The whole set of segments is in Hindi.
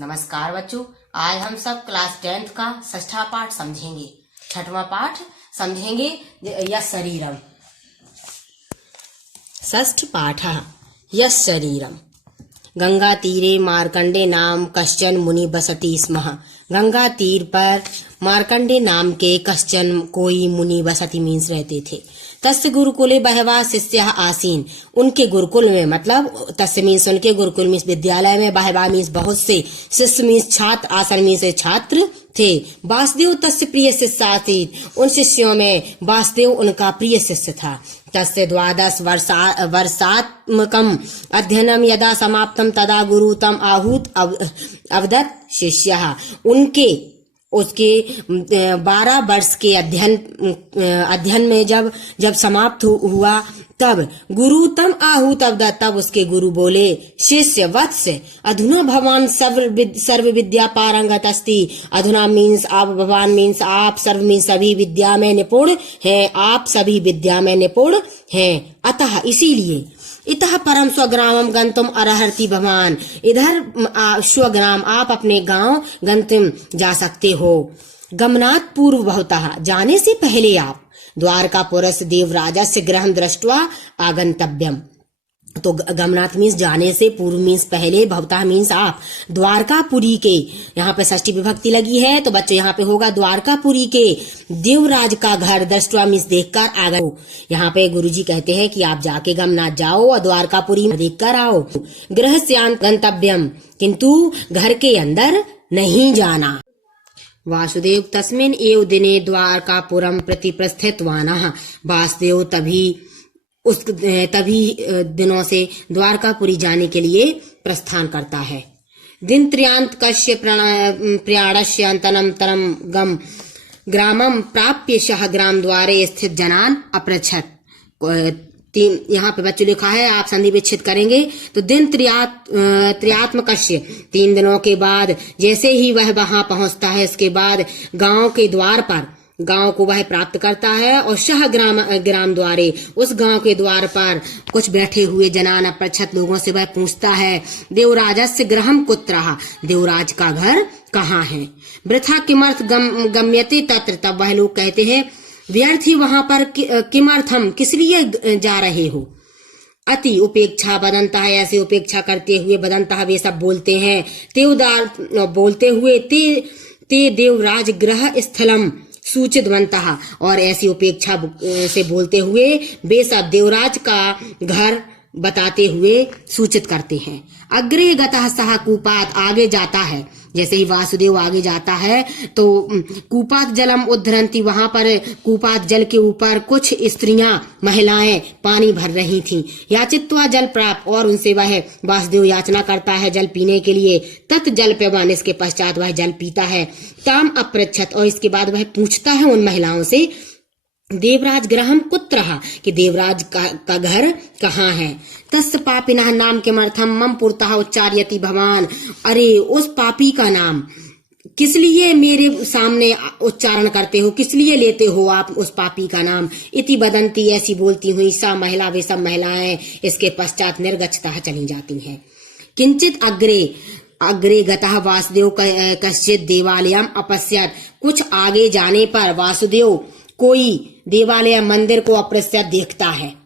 नमस्कार बच्चों, आज हम सब क्लास 10th का षष्ठा पाठ समझेंगे। छठवां पाठ समझेंगे यस शरीरम। षष्ठ पाठ यस शरीरम। गंगा तीरे मार्कंडे नाम कश्चन मुनि बसति स्म। गंगा तीर पर मार्कंडे नाम के कश्चन कोई मुनि बसति मीन्स रहते थे। तस्य गुरुकुले बहवा शिष्य आसीन। उनके गुरुकुल में मतलब तस्य मीन्स उनके गुरुकुल मीन्स विद्यालय में, बहवा मीन्स बहुत से, शिष्य मीन्स छात्र, आसन मीन्स छात्र थे। वासुदेव तस्य प्रिय शिष्य आसीत। उन शिष्यों में वासुदेव उनका प्रिय शिष्य था। तस्य 12 वर्षात्मकम अध्ययनम यदा समाप्तम तदा गुरु तम आहूत अवदत् शिष्यः। उसके 12 वर्ष के अध्ययन में जब समाप्त हुआ तब गुरु तम आहूत अवदत्, तब उसके गुरु बोले, शिष्य वत्स अधुना भगवान सर्व विद्या पारंगत अस्ति। अधुना मीन्स आप, भगवान मीन्स आप, सर्व मीन्स सभी विद्या में निपुण हैं, आप सभी विद्या में निपुण हैं। अतः इसीलिए इतः परम स्वग्रामम गंतुम अर्हति भवान। इधर स्वग्राम आप अपने गांव गंतुम जा सकते हो। गमनात् पूर्व भवतः जाने से पहले आप द्वारकापुरस्य देवराजस्य गृहं दृष्ट्वा आगंतव्यम। तो गमनाथ मीन्स जाने से, पूर्व मीन्स पहले, भवतः मीन्स आप। द्वारकापुरी के, यहाँ पे षष्ठी विभक्ति लगी है तो बच्चों यहाँ पे होगा द्वारकापुरी के देवराज का घर, दृष्टवा मीन्स देखकर आ गए। यहाँ पे गुरुजी कहते हैं कि आप जाके गमनाथ जाओ और द्वारकापुरी में देखकर आओ। गृहस्यान्त गंतव्यम, किंतु घर के अंदर नहीं जाना। वासुदेव तस्मिन् एव दिने द्वारकापुरम प्रति प्रस्थितवानः। वासुदेव तभी दिनों से द्वारकापुरी जाने के लिए प्रस्थान करता है। दिन त्रयान्त कश्य प्रयाणस्य अंतनम गम ग्रामम प्राप्य सह ग्राम द्वारे स्थित जनान अपृच्छत्। यहाँ पे बच्चों लिखा है, आप संधि विच्छेद करेंगे तो दिन त्रयात्मकस्य, 3 दिनों के बाद जैसे ही वह वहां पहुंचता है, इसके बाद गांव के द्वार पर, गांव को वह प्राप्त करता है और शह ग्राम द्वारे, उस गांव के द्वार पर कुछ बैठे हुए जनान अपृच्छत् लोगों से वह पूछता है, देवराजस्य गृहं कुत्रः, देवराज का घर कहाँ है। वृथा किमर्थ गम्यते तत्र, तब वह लोग कहते हैं व्यर्थ ही वहां पर किमर्थम, किस लिए जा रहे हो। अति उपेक्षा बदनता है, ऐसे उपेक्षा करते हुए बदनता वे सब बोलते हैं। तेवदार बोलते हुए ते देवराज गृह स्थलम सूचित बनता, और ऐसी उपेक्षा से बोलते हुए वे सब देवराज का घर बताते हुए सूचित करते हैं। अग्रे गतः सह कूपात, आगे जाता है, जैसे ही वासुदेव आगे जाता है तो कूपात जलम उद्धरंती, वहां पर कूपात जल के ऊपर कुछ स्त्रियां, महिलाएं पानी भर रही थीं। याचित्वा जल प्राप्त, और उनसे वह वासुदेव याचना करता है जल पीने के लिए। तत् जल पेवान, इसके पश्चात वह जल पीता है। ताम अपृच्छत्, और इसके बाद वह पूछता है उन महिलाओं से, देवराज गृहम कुत्रः, कि देवराज का घर कहाँ है। तस्य पापिनः नाम किमर्थम मम पुरतः उच्चार्यति भवान। अरे उस पापी का नाम किस लिए मेरे सामने उच्चारण करते हो, किस लिए लेते हो आप उस पापी का नाम। इति बदंती, ऐसी बोलती हुई सा महिला, वे सब महिलाएं इसके पश्चात निर्गच्छतः चली जाती हैं। किंचित अग्रे गतः वासुदेव कश्चित देवालयम अपश्यत्, कुछ आगे जाने पर वासुदेव कोई देवालय, मंदिर को अपृच्छत् देखता है।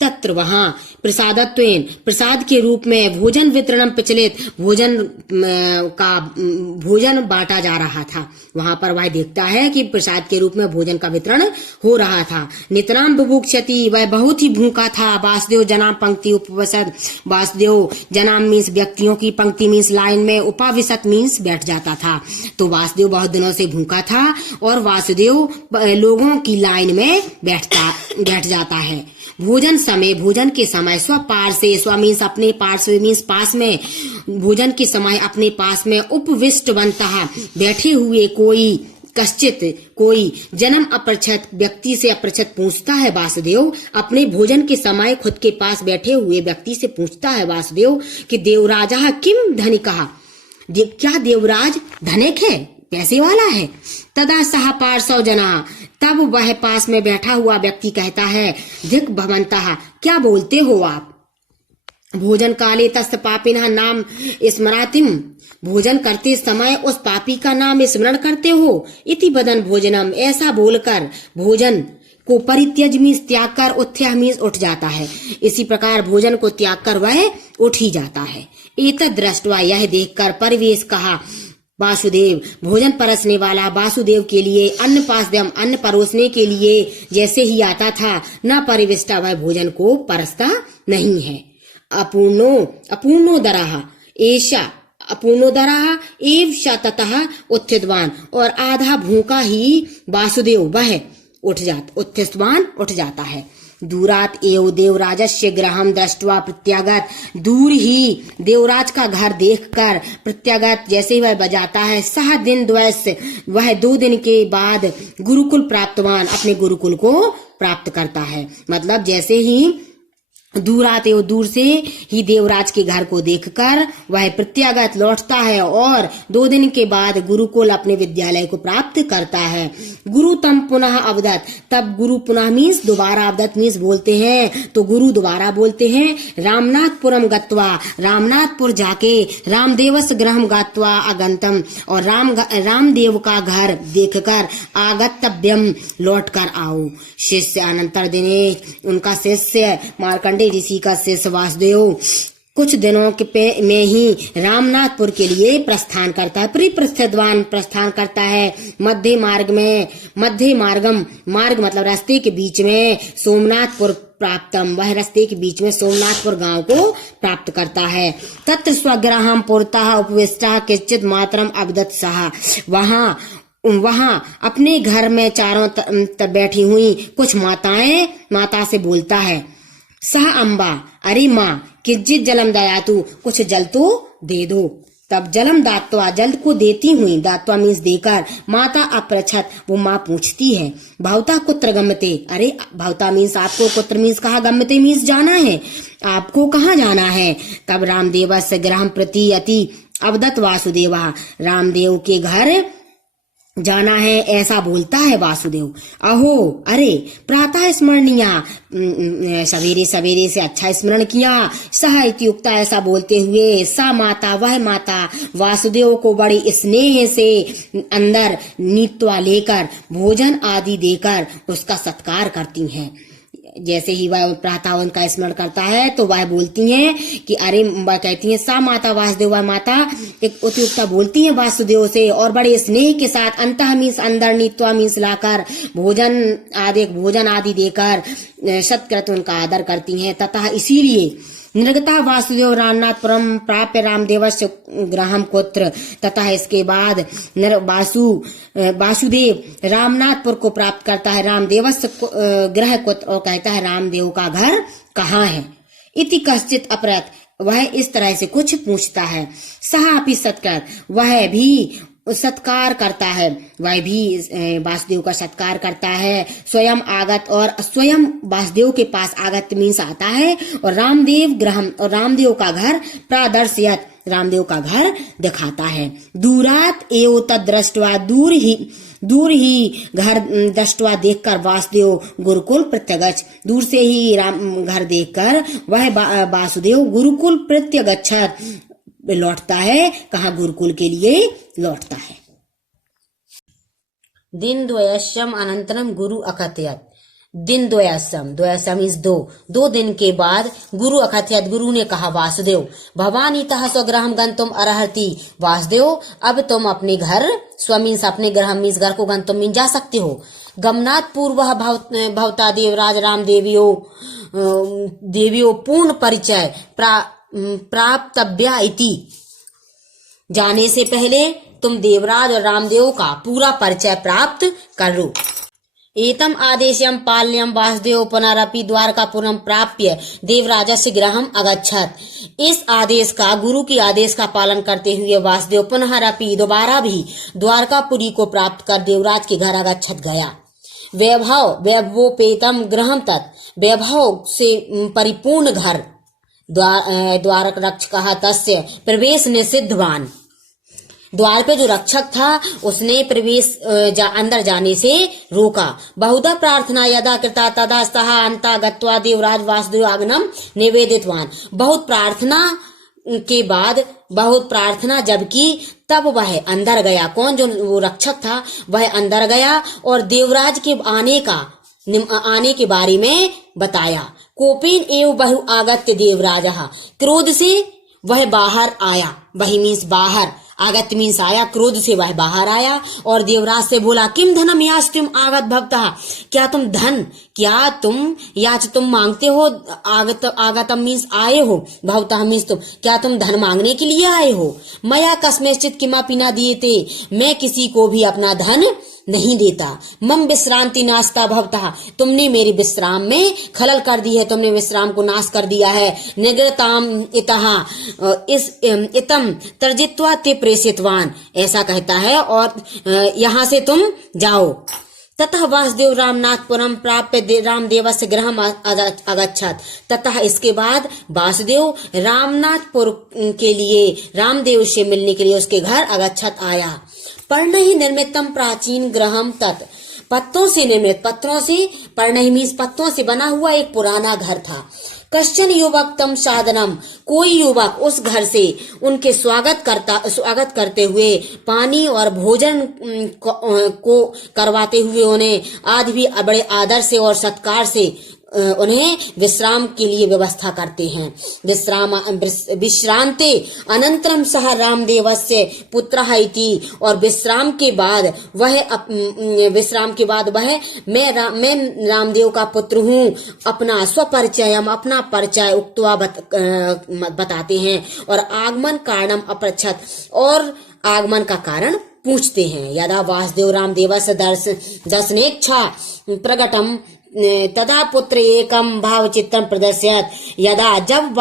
तत्र वहां प्रसादत्वेन, प्रसाद के रूप में भोजन वितरणम प्रचलित, भोजन बांटा जा रहा था। वहां पर वह देखता है कि प्रसाद के रूप में भोजन का वितरण हो रहा था। नितराम बुभुक्षति, वह बहुत ही भूखा था। वासुदेव जनाम पंक्ति उपवसत, वासुदेव जनाम मीन्स व्यक्तियों की, पंक्ति मीन्स लाइन में, उपाविशत मीन्स बैठ जाता था। तो वासुदेव बहुत दिनों से भूखा था और वासुदेव लोगों की लाइन में बैठ जाता है। भोजन समय, भोजन के समय, स्वपार्श्वे, स्व मीन्स अपने, पार्श्व मीन्स पास में, भोजन के समय अपने पास में, उपविष्ट बनता, बैठे हुए कोई, कश्चित कोई, जन्म अपृच्छत्, व्यक्ति से अपृच्छत् पूछता है वासुदेव। अपने भोजन के समय खुद के पास बैठे हुए व्यक्ति से पूछता है वासुदेव कि देवराजः किम धनिकः, क्या देवराज धनिक है, पैसे वाला है। तदा सह पार्श्व जना, तब वह पास में बैठा हुआ व्यक्ति कहता है, धिक भवन्तः, क्या बोलते हो आप। भोजन काले तस्य पापिनः नाम स्मरातिम, भोजन करते समय उस पापी का नाम स्मरण करते हो। इति बदन भोजनम, ऐसा बोलकर भोजन को परित्यज मीन्स त्याग कर, उत्थ्य मीन्स उठ जाता है। इसी प्रकार भोजन को त्याग कर वह उठ ही जाता है। एतद् दृष्ट्वा, यह देखकर, परिवेश कहा वासुदेव, भोजन परसने वाला वासुदेव के लिए अन्न पासद्यम, अन्न परोसने के लिए जैसे ही आता था, न परिविष्टा, वह भोजन को परसता नहीं है। अपूर्णोदरः एषा, अपूर्णोदरः एव श ततः उत्थितवान, और आधा भूखा ही वासुदेव वह उत्थितवान उठ जाता है। दूरात एव देवराजस्य गृहं दृष्ट्वा प्रत्यागत, दूर ही देवराज का घर देखकर प्रत्यागत, जैसे ही वह बजाता है, सह दिन द्वयस्य, वह 2 दिन के बाद गुरुकुल प्राप्तवान, अपने गुरुकुल को प्राप्त करता है। मतलब जैसे ही दूर आते हो, दूर से ही देवराज के घर को देखकर वह प्रत्यागत लौटता है और 2 दिन के बाद गुरुकुल अपने विद्यालय को प्राप्त करता है। गुरु तम पुनः अवदत, तब गुरु पुनः मीन्स दोबारा, अवदत मीन्स बोलते हैं, तो गुरु दोबारा बोलते हैं। रामनाथपुरम गत्वा, रामनाथपुर जाके, रामदेवस गृहम गत्वा अगंतम, और रामदेव का घर देखकर, आगतव्यम लौट कर आओ। शिष्य अनंतर दिने, उनका शिष्य मार्कंडेय ऋषि का शिष्य वासुदेव कुछ दिनों में ही रामनाथपुर के लिए प्रस्थान करता है, परिप्रस्थान प्रस्थान करता है। मध्य मार्गम, मार्ग मतलब रास्ते के बीच में, सोमनाथपुर प्राप्तम, वह रास्ते के बीच में सोमनाथपुर गांव को प्राप्त करता है। तत्र स्वग्रहम पुरतः उपविष्टः किंचित मात्रम अवदत् सः, वहां अपने घर में चारों तरफ बैठी हुई कुछ माता से बोलता है। सह अम्बा, अरे माँ, किंचित जलम दयातु, कुछ जल तो दे दो। तब जलम दात्वा, जल को देती हुई, दात्वा मीन्स देकर, माता अपृच्छत, वो माँ पूछती है, भवता कुत्र गम्यते, अरे भवता मीन्स आपको, कुत्र मीन्स कहाँ, गम्यते मीन्स जाना है, आपको कहाँ जाना है। तब रामदेवस्य गृहं प्रति अति अवदत् वासुदेवा, रामदेव के घर जाना है ऐसा बोलता है वासुदेव। अहो, अरे प्रातः स्मरणीया, सवेरे सवेरे से अच्छा स्मरण किया। सह इत्युक्ता, ऐसा बोलते हुए, सा माता, वह माता वासुदेव को बड़े स्नेह से अंदर नीत्वा लेकर, भोजन आदि देकर उसका सत्कार करती हैं। जैसे ही वह प्रातः उनका स्मरण करता है तो वह बोलती हैं कि अरे, वह कहती हैं, सा माता वासुदेव, वह माता एक उत्युक्ता बोलती हैं वासुदेव से, और बड़े स्नेह के साथ, अंतः मीन्स अंदर, नीत्वा मीन्स लाकर, भोजन आदि देकर सत्कृत उनका आदर करती हैं। तथा इसीलिए निर्गता वासुदेव रामनाथपुरम प्राप्य रामदेवस्य गृहम कुत्र, तथा इसके बाद वासुदेव रामनाथपुर को प्राप्त करता है, रामदेवस्य गृह कुत्र, और कहता है रामदेव का घर कहाँ है। इति कश्चित अपरत, वह इस तरह से कुछ पूछता है। सह अपि सत्कृत, वह भी सत्कार करता है, वह भी वासुदेव का सत्कार करता है। स्वयं आगत, और स्वयं वासुदेव के पास आगत मीन्स आता है, और रामदेव गृहम, और रामदेव का घर प्रादर्शयत, रामदेव का घर दिखाता है। दूरात एव तद्दृष्ट्वा, दूर ही घर दृष्ट्वा देखकर, वासुदेव गुरुकुल प्रत्यगच्छ, दूर से ही राम घर देखकर वह वासुदेव गुरुकुल प्रत्यगच्छत, लौटता है। कहाँ, गुरुकुल के लिए लौटता है। दिन द्वयस्यम अनंतरम गुरु अकथयत, दिन द्वयस्यम इस 2 दिन के बाद गुरु अकथयत, गुरु ने कहा, वासुदेव भवानी तः स्वगृहम गंतुम अर्हति, वासुदेव अब तुम अपने घर, स्वमीन्स अपने गृह मीन्स घर को, गंतुम मीन जा सकते हो। गमनात् पूर्व भवता देवराज राम देवियो पूर्ण परिचय प्राप्तव्या इति, जाने से पहले तुम देवराज और रामदेव का पूरा परिचय प्राप्त करो। एतम आदेशम पाल्यम वासुदेव पुनरपि द्वारकापुरम प्राप्य देवराजस्य गृहम अगच्छत, इस आदेश का, गुरु की आदेश का पालन करते हुए वासुदेव पुनरपि, दोबारा भी द्वारकापुरी को प्राप्त कर देवराज के घर अगच्छत गया। वैभवोपेतम गृहम तत्, वैभव से परिपूर्ण घर, द्वारक रक्षकः तस्य प्रवेश निषिद्धवान, द्वार पे जो रक्षक था उसने अंदर जाने से रोका। बहुधा प्रार्थना यदा कृता तदा स्तः अंता गत्वा देवराज वासुदेव आगमनम निवेदितवान। बहुत प्रार्थना जब की तब वह अंदर गया। कौन? जो वो रक्षक था वह अंदर गया और देवराज के आने के बारे में बताया। कोपेन एवं बहु आगत्य देवराजः, क्रोध से वह बाहर आया। वही मीन्स बाहर, आगत मीन्स आया, क्रोध से वह बाहर आया और देवराज से बोला, किम धनम याचतुम आगत भवतः, क्या तुम मांगते हो? आगतम मीन्स आए हो, भवतः मीन्स तुम, क्या तुम धन मांगने के लिए आए हो? मया कस्मैश्चित् किमपि न दीयते, मैं किसी को भी अपना धन नहीं देता। मम विश्रांति नास्ता भवतः, तुमने मेरी विश्राम में खलल कर दी है, तुमने विश्राम को नाश कर दिया है। निगृताम इतम तर्जित्वा ते प्रेषितवान, ऐसा कहता है और यहाँ से तुम जाओ। ततः वासुदेव रामनाथपुरम प्राप्य रामदेवस्य गृहम अगच्छत, ततः इसके बाद वासुदेव रामनाथपुर के लिए रामदेव से मिलने के लिए उसके घर अगच्छत आया। पर्ण ही निर्मितम प्राचीन ग्रहम तत्, पत्तों से निर्मित, पत्थरों से, पर्ण ही मीन्स पत्तों से बना हुआ एक पुराना घर था। कश्चन युवक तम साधनम, कोई युवक उस घर से उनके स्वागत करते हुए पानी और भोजन को करवाते हुए उन्हें आज भी बड़े आदर से और सत्कार से उन्हें विश्राम के लिए व्यवस्था करते हैं। विश्रांते अनंतरम सह रामदेवस्य पुत्रः इति, और विश्राम के बाद वह मैं रामदेव का पुत्र हूँ, अपना अपना परिचय उक्त्वा बताते हैं और आगमन कारणम अपृच्छत, और आगमन का कारण पूछते हैं। यदा वासुदेव रामदेवस्य दर्शनेच्छा प्रकटम तदा पुत्र एकम भाव चित्रम प्रदर्शयत, यदा जब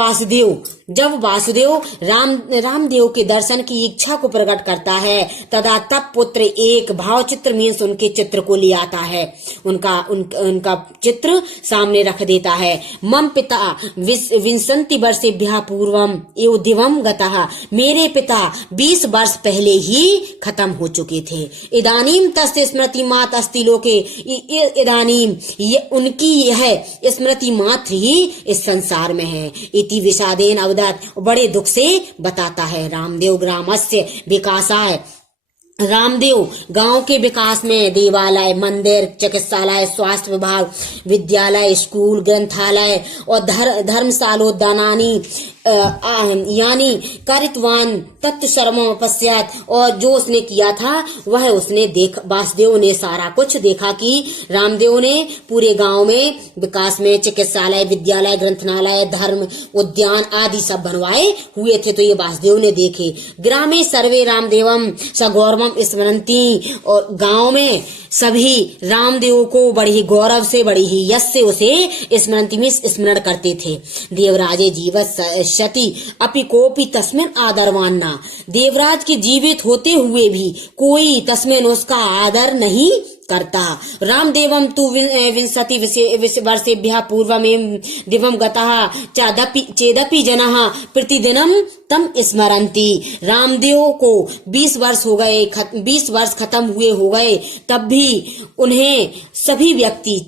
वासुदेव रामदेव के दर्शन की इच्छा को प्रकट करता है, तदा तब पुत्र एक भाव चित्र मीन्स उनके चित्र को ले आता है, उनका चित्र सामने रख देता है। मम पिता विंशति वर्षेभ्यः पूर्वम एव दिवम गतः, मेरे पिता 20 वर्ष पहले ही खत्म हो चुके थे। इदानीम तस्य स्मृति मात अस्ति लोके, इदानीम उनकी यह स्मृति मात्र ही इस संसार में है। इति विषादेन अवदत्, बड़े दुख से बताता है। रामदेव ग्रामस्य विकासाय, रामदेव गांव के विकास में देवालय, मंदिर, चिकित्सालय, स्वास्थ्य विभाग, विद्यालय, स्कूल, ग्रंथालय और धर्मशालोद्यानानि यानी कारितवान तत्सर्वम पश्चात, और जो उसने किया था वह वासुदेव ने सारा कुछ देखा कि रामदेव ने पूरे गांव में विकास में चिकित्सालय, विद्यालय, ग्रंथालय, धर्म उद्यान आदि सब बनवाए हुए थे, तो ये वासुदेव ने देखे। ग्रामे सर्वे रामदेवम सगौरवम स्मरन्ति, और गांव में सभी रामदेव को बड़ी ही गौरव से, बड़ी ही यश से उसे स्मरन्ति में स्मरण करते थे। देवराजे जीवत सती अपि कोपि तस्मिन आदरवान्ना, देवराज के जीवित होते हुए भी कोई तस्मिन उसका आदर नहीं करता। रामदेवम तु विंशति वर्षेभ्यः पूर्वमेव दिवं गतः चेदपि जनः प्रतिदिनम तम स्मरन्ति, रामदेव को 20 वर्ष हो गए, 20 वर्ष खत्म हुए हो गए, तब भी उन्हें सभी व्यक्ति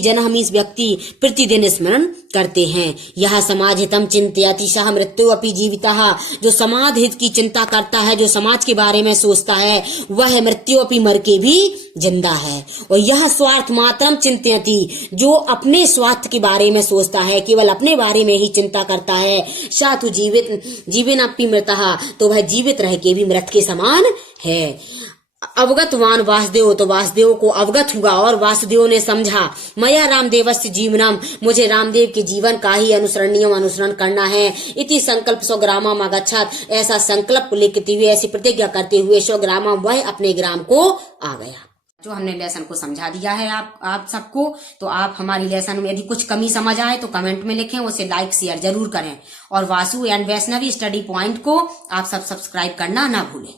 जनः मीन्स व्यक्ति प्रतिदिन स्मरण करते हैं। यह समाज हितम चिंतयति सह मृत्यु अपि जीवितः, जो समाज हित की चिंता करता है, जो समाज के बारे में सोचता है, वह मृत्यु अपि मर के भी जिंदा है। और यह स्वार्थ मात्रम चिंतयति, जो अपने स्वार्थ के बारे में सोचता है, केवल अपने बारे में ही चिंता करता है, साधु जीवन अपि मृतः, तो वह जीवित रह के भी मृत के समान है। अवगतवान वासुदेव, तो वासुदेव को अवगत हुआ और वासुदेव ने समझा। मया रामदेवस्य जीवनम, मुझे रामदेव के जीवन का ही अनुसरण करना है। इति संकल्प स्वग्रामम अगच्छत, ऐसा संकल्प लेते हुए, ऐसी प्रतिज्ञा करते हुए स्वग्रामम, वह अपने ग्राम को आ गया। जो हमने लेसन को समझा दिया है आप सबको, तो आप हमारी लेसन में यदि कुछ कमी समझ आए तो कमेंट में लिखें, उसे लाइक शेयर जरूर करें, और Vasu and Vaishnavi study point को आप सब सब्सक्राइब करना ना भूलें।